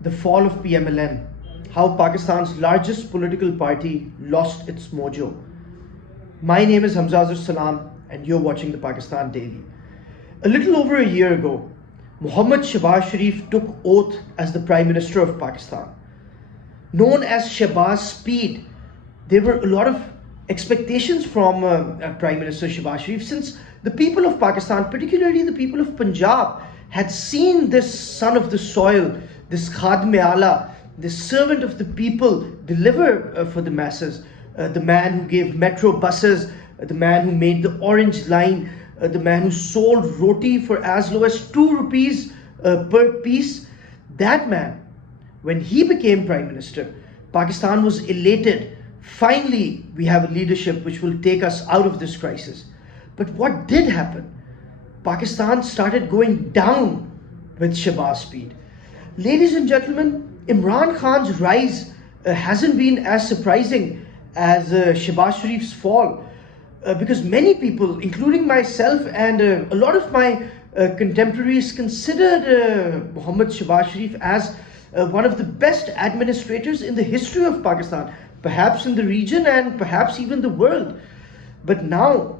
the fall of PMlN, how Pakistan's largest political party lost its mojo. My name is Hamza Azhar Salam and you're watching the Pakistan Daily. A little over a year ago, Shehbaz Sharif took oath as the Prime Minister of Pakistan. Known as Shehbaz Speed, there were a lot of expectations from Prime Minister Shehbaz Sharif, since the people of Pakistan, particularly the people of Punjab, had seen this son of the soil, this Khadme-ala, this servant of the people, deliver for the masses. The man who gave metro buses, the man who made the orange line, the man who sold roti for as low as 2 rupees per piece. That man, when he became Prime Minister, Pakistan was elated. Finally, we have a leadership which will take us out of this crisis. But what did happen? Pakistan started going down with Shehbaz Speed. Ladies and gentlemen, Imran Khan's rise hasn't been as surprising as Shehbaz Sharif's fall, because many people, including myself and a lot of my contemporaries, considered Shehbaz Sharif as one of the best administrators in the history of Pakistan, perhaps in the region and perhaps even the world. But now,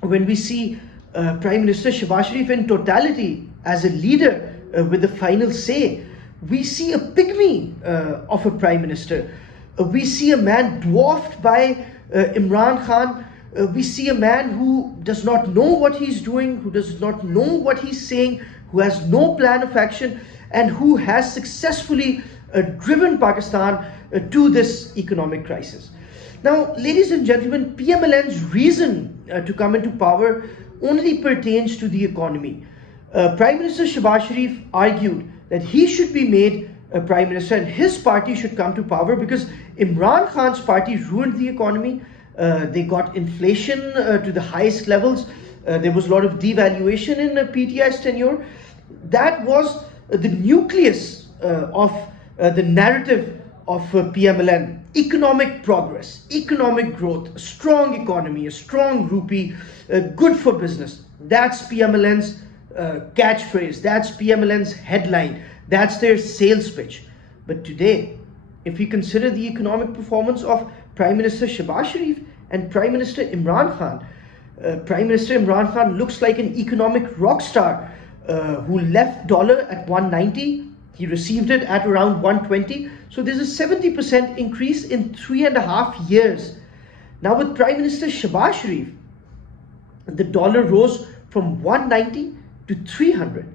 when we see Prime Minister Shehbaz Sharif in totality as a leader with the final say, we see a pygmy of a Prime Minister. We see a man dwarfed by Imran Khan. We see a man who does not know what he's doing, who does not know what he's saying, who has no plan of action, and who has successfully driven Pakistan to this economic crisis. Now, ladies and gentlemen, PMlN's reason to come into power only pertains to the economy. Prime Minister Shehbaz Sharif argued that he should be made a Prime Minister and his party should come to power because Imran Khan's party ruined the economy. They got inflation to the highest levels. There was a lot of devaluation in PTI's tenure. That was the nucleus of the narrative of PMlN. Economic progress, economic growth, a strong economy, a strong rupee, good for business. That's PMlN's catchphrase. That's PMlN's headline. That's their sales pitch. But today, if we consider the economic performance of Prime Minister Shehbaz Sharif and Prime Minister Imran Khan, Prime Minister Imran Khan looks like an economic rock star who left dollar at 190. He received it at around 120. So there's a 70% increase in 3.5 years. Now with Prime Minister Shehbaz Sharif, the dollar rose from 190 to 300.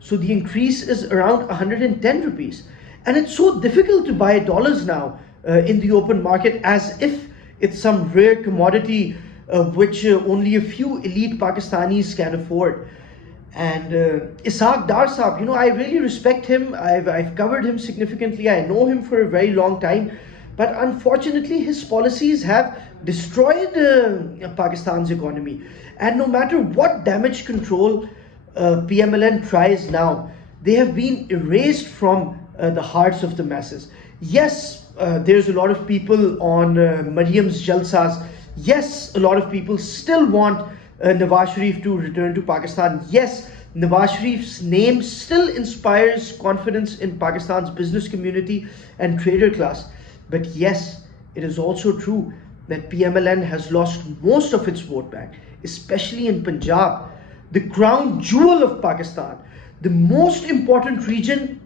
So the increase is around 110 rupees. And it's so difficult to buy dollars now in the open market, as if it's some rare commodity which only a few elite Pakistanis can afford. And Ishaq Dar Saab, I really respect him. I've covered him significantly. I know him for a very long time. But unfortunately, his policies have destroyed Pakistan's economy. And no matter what damage control PMlN tries now, they have been erased from the hearts of the masses. Yes, there's a lot of people on Maryam's jalsas. Yes, a lot of people still want Nawaz Sharif to return to Pakistan. Yes, Nawaz Sharif's name still inspires confidence in Pakistan's business community and trader class. But yes, it is also true that PMlN has lost most of its vote bank, especially in Punjab, the crown jewel of Pakistan, the most important region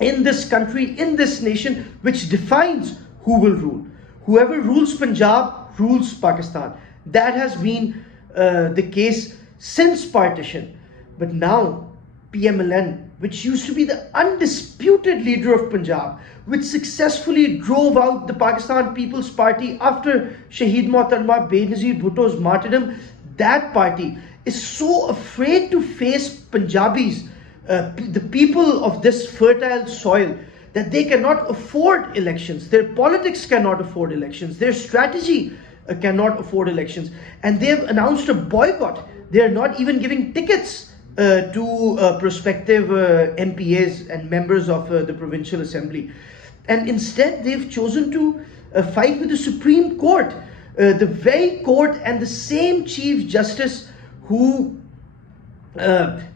in this country, in this nation, which defines who will rule. Whoever rules Punjab rules Pakistan. That has been the case since partition. But now PMlN, which used to be the undisputed leader of Punjab, which successfully drove out the Pakistan People's Party after Shaheed Mohtarma Benazir Bhutto's martyrdom, that party is so afraid to face Punjabis, the people of this fertile soil, that they cannot afford elections. Their politics cannot afford elections. Their strategy cannot afford elections. And they've announced a boycott. They are not even giving tickets to prospective MPAs and members of the Provincial Assembly. And instead, they've chosen to fight with the Supreme Court, the very court and the same Chief Justice who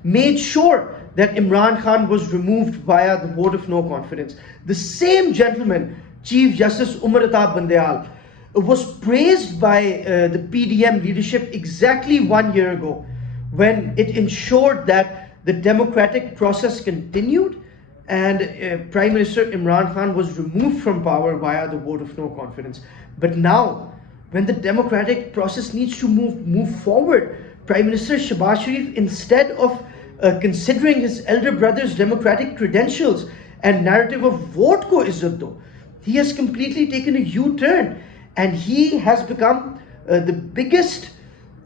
made sure that Imran Khan was removed via the vote of no confidence. The same gentleman, Chief Justice Umar Atab Bandial, was praised by the PDM leadership exactly 1 year ago when it ensured that the democratic process continued and Prime Minister Imran Khan was removed from power via the vote of no confidence. But now, when the democratic process needs to move forward, Prime Minister Shehbaz Sharif, instead of considering his elder brother's democratic credentials and narrative of vote ko izzat do, he has completely taken a U-turn and he has become the biggest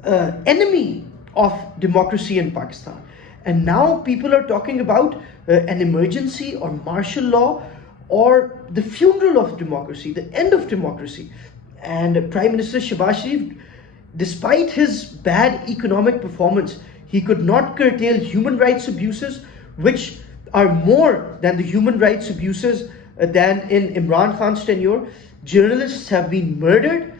enemy of democracy in Pakistan. And now people are talking about an emergency or martial law or the funeral of democracy, the end of democracy. And Prime Minister Shehbaz Sharif, despite his bad economic performance, he could not curtail human rights abuses, which are more than the human rights abuses than in Imran Khan's tenure. Journalists have been murdered,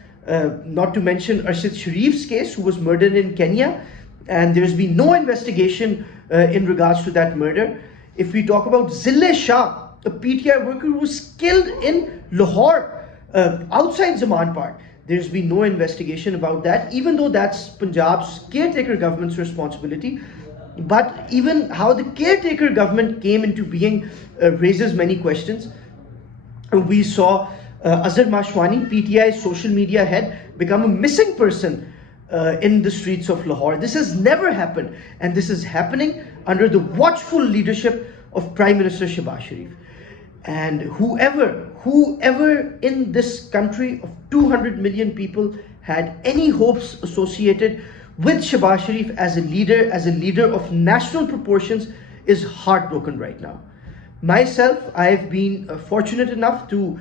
not to mention Arshad Sharif's case, who was murdered in Kenya, and there's been no investigation in regards to that murder. If we talk about Zille Shah, a PTI worker who was killed in Lahore, outside Zaman Park, there's been no investigation about that, even though that's Punjab's caretaker government's responsibility. But even how the caretaker government came into being raises many questions. We saw Azhar Mashwani, PTI's social media head, become a missing person in the streets of Lahore. This has never happened, and this is happening under the watchful leadership of Prime Minister Shehbaz Sharif. And whoever in this country of 200 million people had any hopes associated with Shehbaz Sharif as a leader of national proportions, is heartbroken right now. Myself, I've been fortunate enough to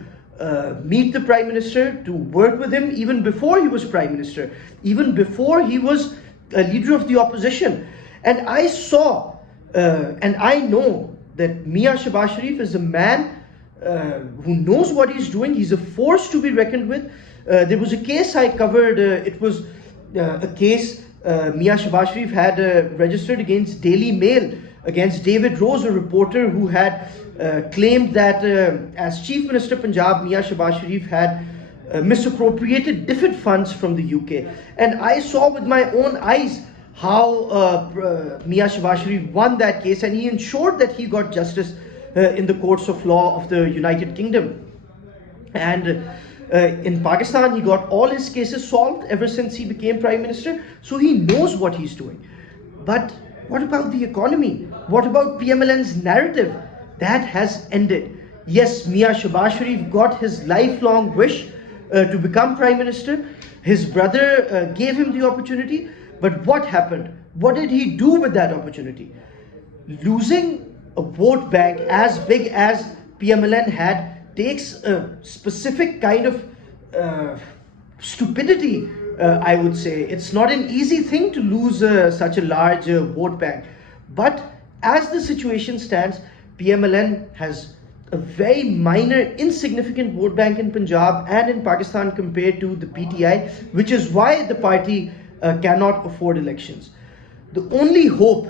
meet the Prime Minister, to work with him even before he was Prime Minister, even before he was a leader of the opposition. And I saw and I know that Mia Shehbaz Sharif is a man who knows what he's doing. He's a force to be reckoned with. There was a case I covered, it was a case Mia Shehbaz Sharif had registered against Daily Mail, against David Rose, a reporter who had claimed that as Chief Minister Punjab, Mia Shehbaz Sharif had misappropriated DFID funds from the UK. And I saw with my own eyes how Mia Shehbaz Sharif won that case, and he ensured that he got justice in the courts of law of the United Kingdom. And in Pakistan, he got all his cases solved ever since he became Prime Minister, so he knows what he's doing. But what about the economy? What about PMlN's narrative? That has ended. Yes, Mia Shehbaz Sharif got his lifelong wish to become Prime Minister. His brother gave him the opportunity. But what happened? What did he do with that opportunity? Losing a vote bank as big as PMlN had takes a specific kind of stupidity, I would say. It's not an easy thing to lose such a large vote bank. But as the situation stands, PMlN has a very minor, insignificant vote bank in Punjab and in Pakistan compared to the PTI, which is why the party cannot afford elections. The only hope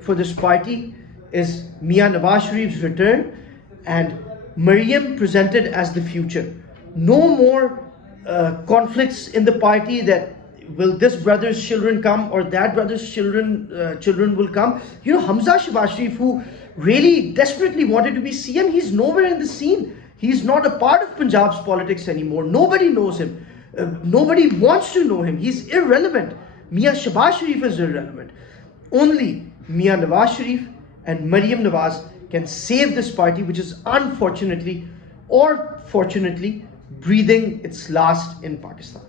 for this party is Mia Nawaz Sharif's return and Maryam presented as the future. No more conflicts in the party that will this brother's children come or that brother's children will come. You know, Hamza Azhar Salam, who really desperately wanted to be CM, he's nowhere in the scene. He's not a part of Punjab's politics anymore. Nobody knows him. Nobody wants to know him. He's irrelevant. Mia Shehbaz Sharif is irrelevant. Only Mia Nawaz Sharif and Maryam Nawaz can save this party, which is unfortunately or fortunately breathing its last in Pakistan.